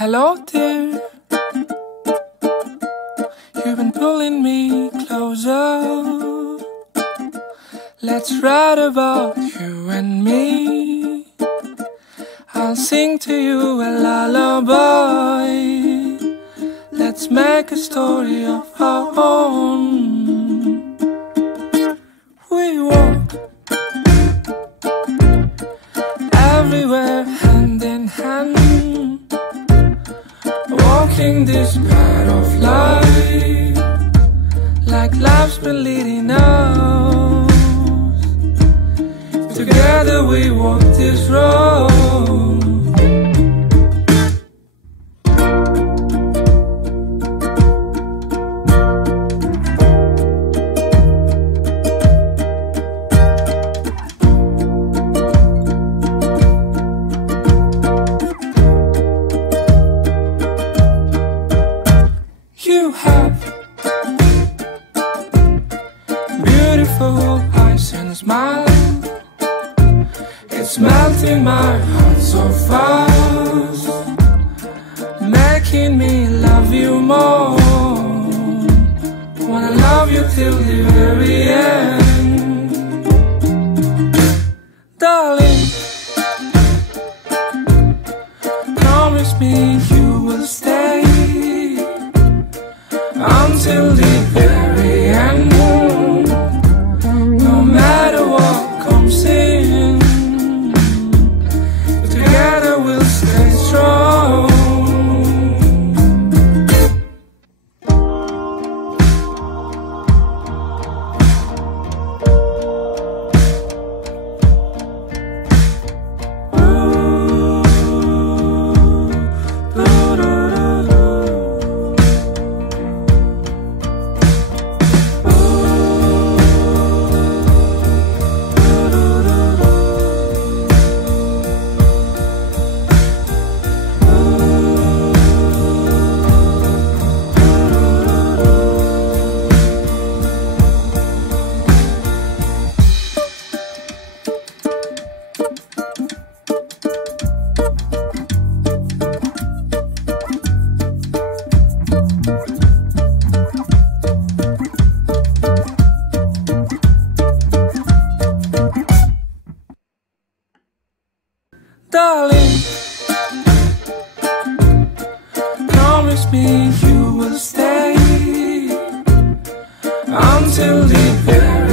Hello dear, you've been pulling me closer. Let's write about you and me. I'll sing to you a lullaby. Let's make a story of our own. We walk everywhere hand in hand, walking this path of life, like life's been leading us. Together we walk this road. You have beautiful eyes and smile. It's melting my heart so fast, making me love you more. Wanna love you till the very end. Darling, promise me you will stay until the very end. No matter what comes in, together we'll stay strong. Darling, promise me you will stay until the very